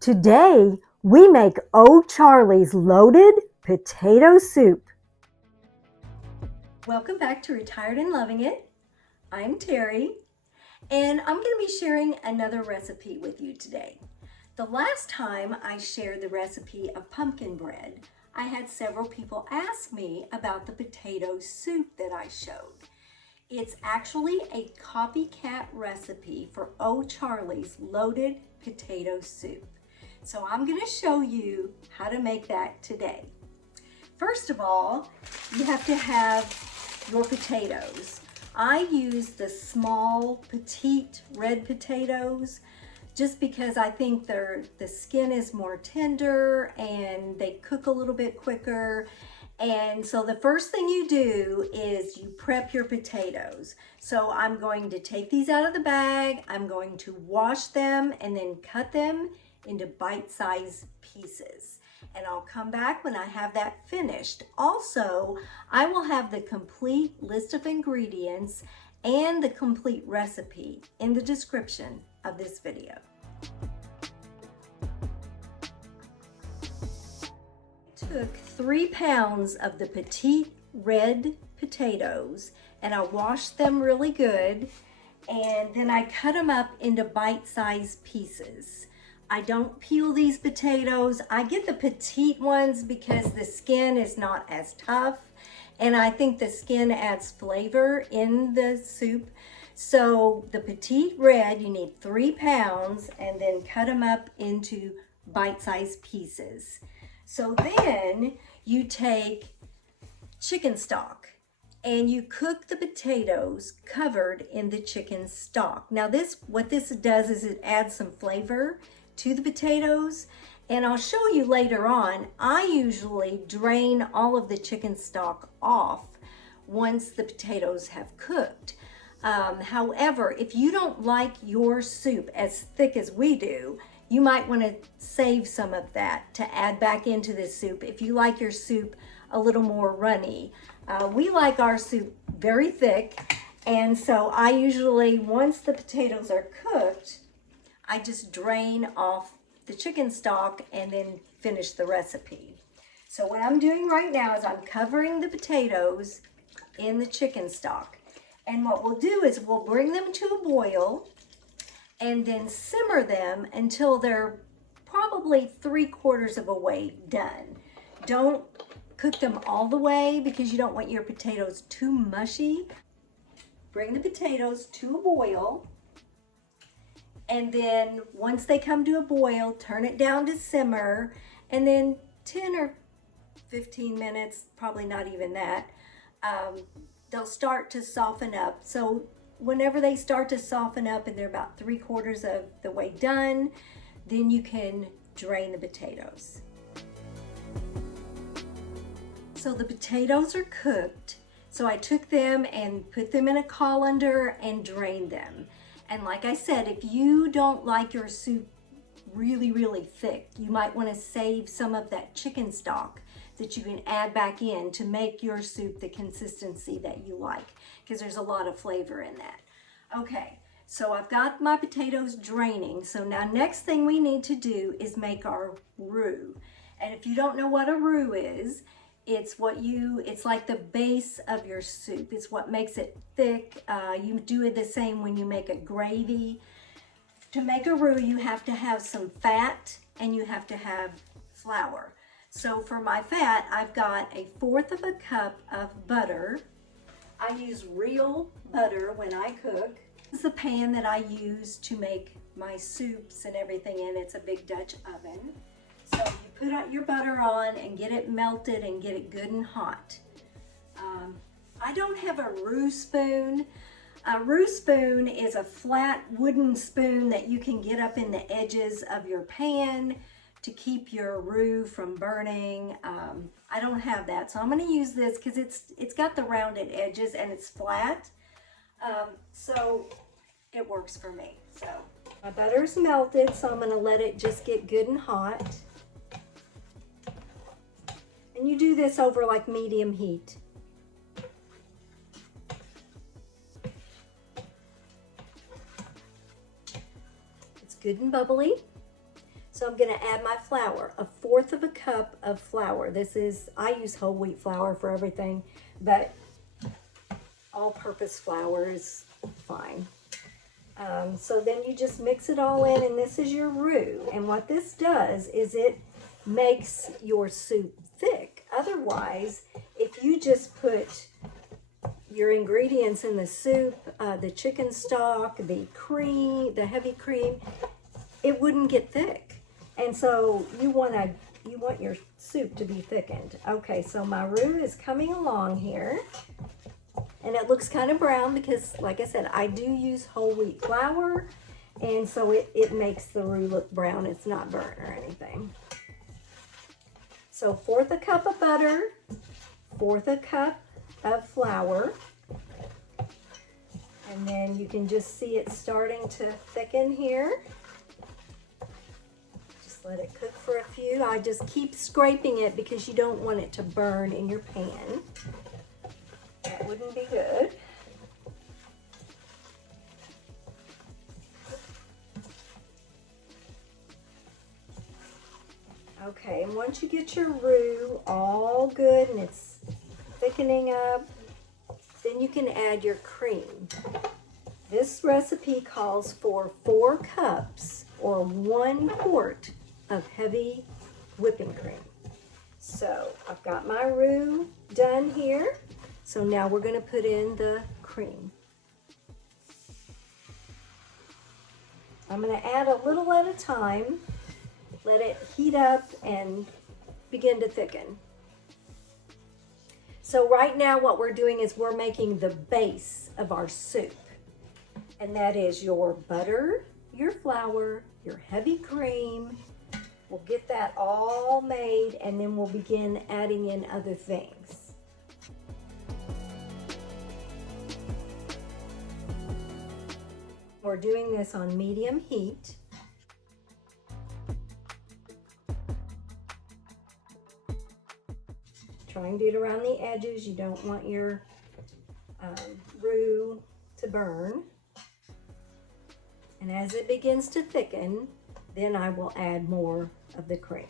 Today, we make Charley's loaded potato soup. Welcome back to Retired and Loving It. I'm Terry, and I'm going to be sharing another recipe with you today. The last time I shared the recipe of pumpkin bread, I had several people ask me about the potato soup that I showed. It's actually a copycat recipe for Charley's loaded potato soup. So I'm going to show you how to make that today. First of all, you have to have your potatoes. I use the small petite red potatoes just because I think the skin is more tender and they cook a little bit quicker. And so the first thing you do is you prep your potatoes. So I'm going to take these out of the bag, I'm going to wash them and then cut them into bite-sized pieces. And I'll come back when I have that finished. Also, I will have the complete list of ingredients and the complete recipe in the description of this video. Took 3 pounds of the petite red potatoes and I washed them really good, and then I cut them up into bite-sized pieces. I don't peel these potatoes. I get the petite ones because the skin is not as tough and I think the skin adds flavor in the soup. So the petite red, you need 3 pounds and then cut them up into bite-sized pieces. So then you take chicken stock and you cook the potatoes covered in the chicken stock. Now what this does is it adds some flavor to the potatoes, and I'll show you later on. I usually drain all of the chicken stock off once the potatoes have cooked. However, if you don't like your soup as thick as we do, you might want to save some of that to add back into the soup if you like your soup a little more runny. We like our soup very thick, and so I usually, once the potatoes are cooked, I just drain off the chicken stock and then finish the recipe. So what I'm doing right now is I'm covering the potatoes in the chicken stock. And what we'll do is we'll bring them to a boil and then simmer them until they're probably 3/4 of a way done. Don't cook them all the way because you don't want your potatoes too mushy. Bring the potatoes to a boil, and then once they come to a boil, turn it down to simmer, and then 10 or 15 minutes, probably not even that, they'll start to soften up. So whenever they start to soften up and they're about 3/4 of the way done, then you can drain the potatoes. So the potatoes are cooked. So I took them and put them in a colander and drained them. And like I said, if you don't like your soup really, really thick, you might want to save some of that chicken stock that you can add back in to make your soup the consistency that you like, because there's a lot of flavor in that. Okay, so I've got my potatoes draining. So now next thing we need to do is make our roux. And if you don't know what a roux is, it's like the base of your soup. It's what makes it thick. You do it the same when you make a gravy. To make a roux, you have to have some fat and you have to have flour. So for my fat, I've got 1/4 cup of butter. I use real butter when I cook. This is the pan that I use to make my soups and everything in. It's a big Dutch oven. So you put out your butter on and get it melted and get it good and hot. I don't have a roux spoon. A roux spoon is a flat wooden spoon that you can get up in the edges of your pan to keep your roux from burning. I don't have that, so I'm going to use this because it's got the rounded edges and it's flat. So it works for me. So my butter's melted, so I'm going to let it just get good and hot. And you do this over like medium heat. It's good and bubbly. So I'm going to add my flour, 1/4 cup of flour. I use whole wheat flour for everything, but all-purpose flour is fine. So then you just mix it all in, and this is your roux. And what this does is it makes your soup thick. Otherwise, if you just put your ingredients in the soup, the chicken stock, the cream, the heavy cream, it wouldn't get thick. And so you want your soup to be thickened. Okay, so my roux is coming along here. And it looks kind of brown because, like I said, I do use whole wheat flour. And so it makes the roux look brown. It's not burnt or anything. So 1/4 cup of butter, 1/4 cup of flour. And then you can just see it starting to thicken here. Just let it cook for a few. I just keep scraping it because you don't want it to burn in your pan. That wouldn't be good. Okay, and once you get your roux all good and it's thickening up, then you can add your cream. This recipe calls for 4 cups or 1 quart of heavy whipping cream. So I've got my roux done here. So now we're going to put in the cream. I'm going to add a little at a time. Let it heat up and begin to thicken. So right now what we're doing is we're making the base of our soup. And that is your butter, your flour, your heavy cream. We'll get that all made and then we'll begin adding in other things. We're doing this on medium heat. Try and do it around the edges. You don't want your roux to burn. And as it begins to thicken, then I will add more of the cream.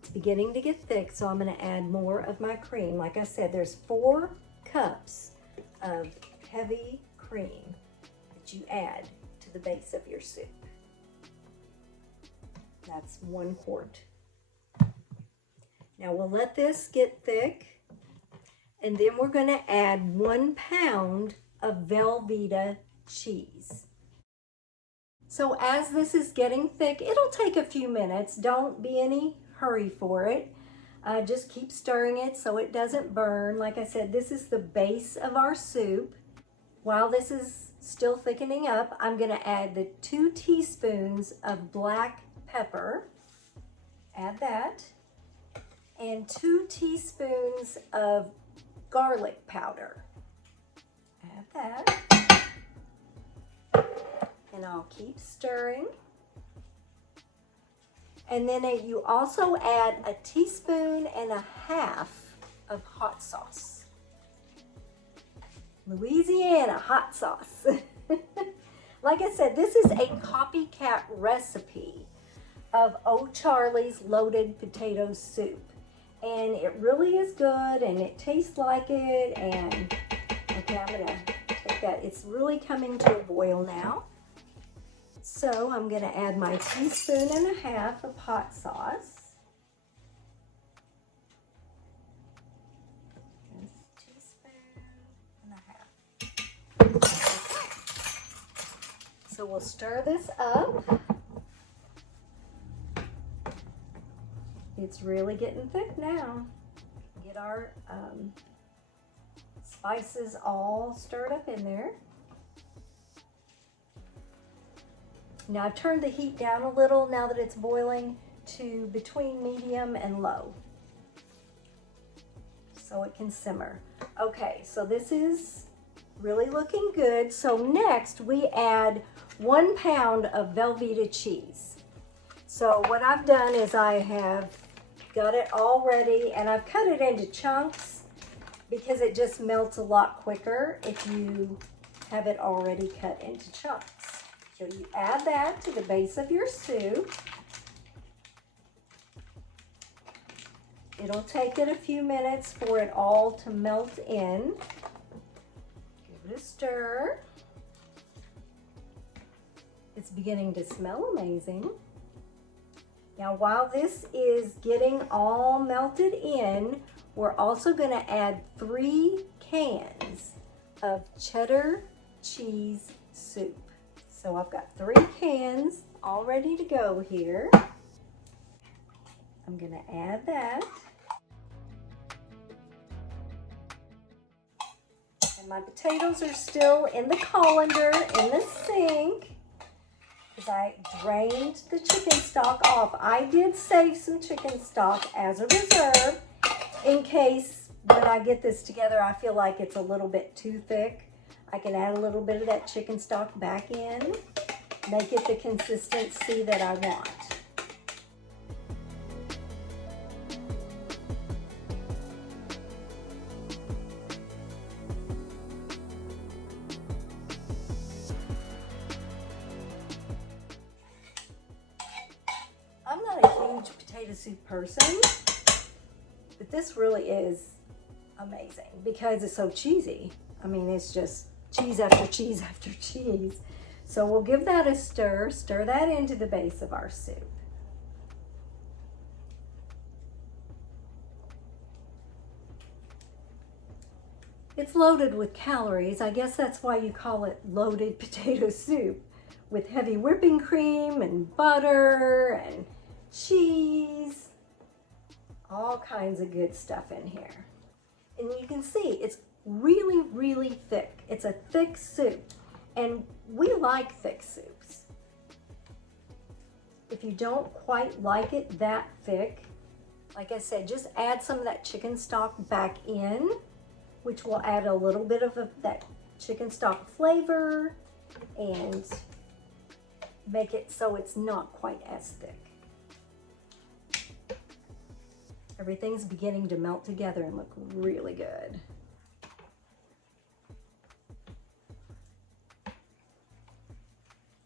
It's beginning to get thick, so I'm going to add more of my cream. Like I said, there's 4 cups of heavy cream that you add to the base of your soup. That's 1 quart. Now we'll let this get thick, and then we're going to add 1 pound of VELVEETA cheese. So as this is getting thick, it'll take a few minutes. Don't be any hurry for it. Just keep stirring it so it doesn't burn. Like I said, this is the base of our soup. While this is still thickening up, I'm going to add the 2 teaspoons of black pepper. Add that. And 2 teaspoons of garlic powder. Add that. And I'll keep stirring. And then you also add 1.5 teaspoons of hot sauce. Louisiana hot sauce. Like I said, this is a copycat recipe of Old Charley's loaded potato soup. And it really is good and it tastes like it. And okay, I'm gonna take that. It's really coming to a boil now. So I'm gonna add my 1.5 teaspoons of hot sauce. Just 1.5 teaspoons. So we'll stir this up. It's really getting thick now. Get our spices all stirred up in there. Now I've turned the heat down a little now that it's boiling to between medium and low, so it can simmer. Okay, so this is really looking good. So next we add 1 pound of VELVEETA cheese. So what I've done is I have got it all ready and I've cut it into chunks because it just melts a lot quicker if you have it already cut into chunks. So you add that to the base of your soup. It'll take it a few minutes for it all to melt in. Give it a stir. It's beginning to smell amazing. Now, while this is getting all melted in, we're also going to add 3 cans of cheddar cheese soup. So I've got 3 cans all ready to go here. I'm going to add that. And my potatoes are still in the colander in the sink, because I drained the chicken stock off. I did save some chicken stock as a reserve in case when I get this together I feel like it's a little bit too thick. I can add a little bit of that chicken stock back in, make it the consistency that I want. I'm not a huge potato soup person, but this really is amazing because it's so cheesy. I mean, it's just cheese after cheese after cheese. So we'll give that a stir, stir that into the base of our soup. It's loaded with calories. I guess that's why you call it loaded potato soup, with heavy whipping cream and butter and cheese, all kinds of good stuff in here. And you can see it's really, really thick. It's a thick soup, and we like thick soups. If you don't quite like it that thick, like I said, just add some of that chicken stock back in, which will add a little bit of that chicken stock flavor and make it so it's not quite as thick. Everything's beginning to melt together and look really good.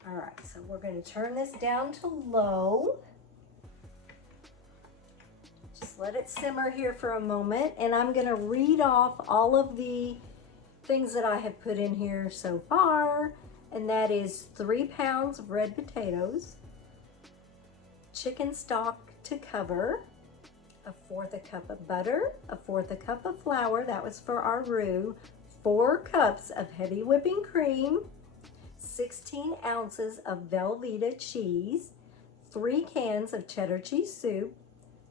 All right, so we're going to turn this down to low. Just let it simmer here for a moment, and I'm going to read off all of the things that I have put in here so far, and that is 3 pounds of red potatoes, chicken stock to cover, 1/4 a cup of butter, 1/4 a cup of flour, that was for our roux, 4 cups of heavy whipping cream, 16 ounces of VELVEETA cheese, 3 cans of cheddar cheese soup,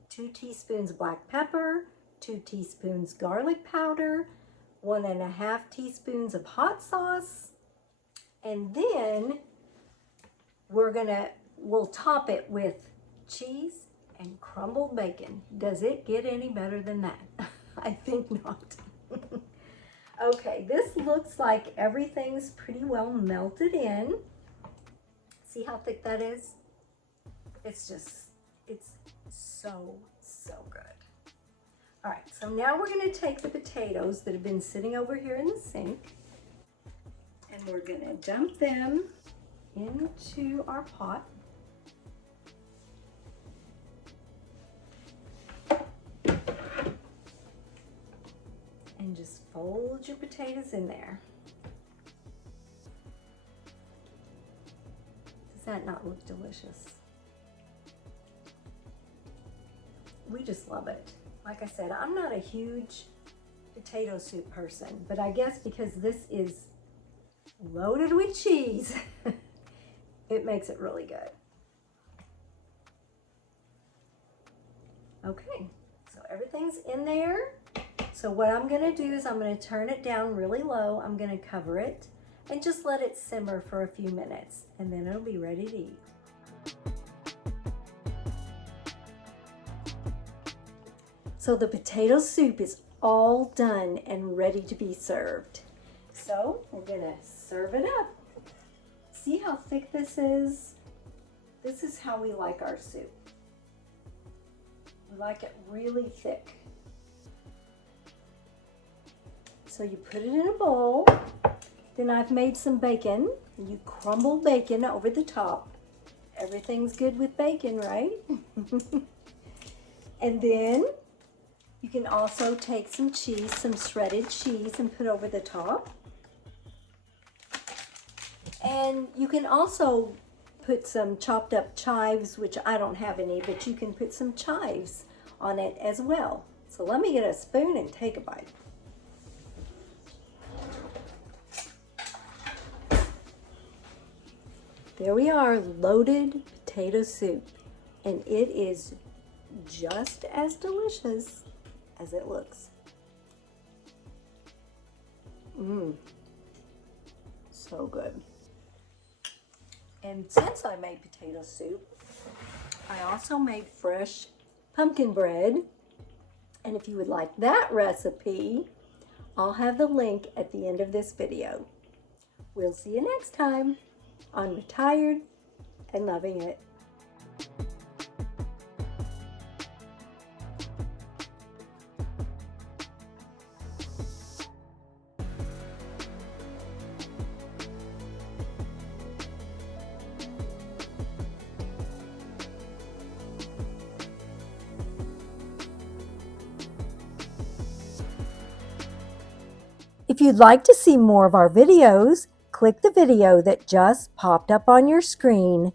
2 teaspoons black pepper, 2 teaspoons garlic powder, 1.5 teaspoons of hot sauce, and then we'll top it with cheese and crumbled bacon. Does it get any better than that? I think not. Okay, this looks like everything's pretty well melted in. See how thick that is? It's so, so good. All right, so now we're gonna take the potatoes that have been sitting over here in the sink, and we're gonna dump them into our pot. And just fold your potatoes in there. Does that not look delicious? We just love it. Like I said, I'm not a huge potato soup person, but I guess because this is loaded with cheese, it makes it really good. Okay, so everything's in there. So what I'm gonna do is I'm gonna turn it down really low. I'm gonna cover it and just let it simmer for a few minutes, and then it'll be ready to eat. So the potato soup is all done and ready to be served. So we're gonna serve it up. See how thick this is? This is how we like our soup. We like it really thick. So you put it in a bowl, Then I've made some bacon. You crumble bacon over the top. Everything's good with bacon, right? And then you can also take some cheese, some shredded cheese, and put over the top. And you can also put some chopped up chives, which I don't have any, but you can put some chives on it as well. So let me get a spoon and take a bite. There we are, loaded potato soup, and it is just as delicious as it looks. So good. And since I made potato soup, I also made fresh pumpkin bread. And if you would like that recipe, I'll have the link at the end of this video. We'll see you next time on Retired and Loving It. If you'd like to see more of our videos, click the video that just popped up on your screen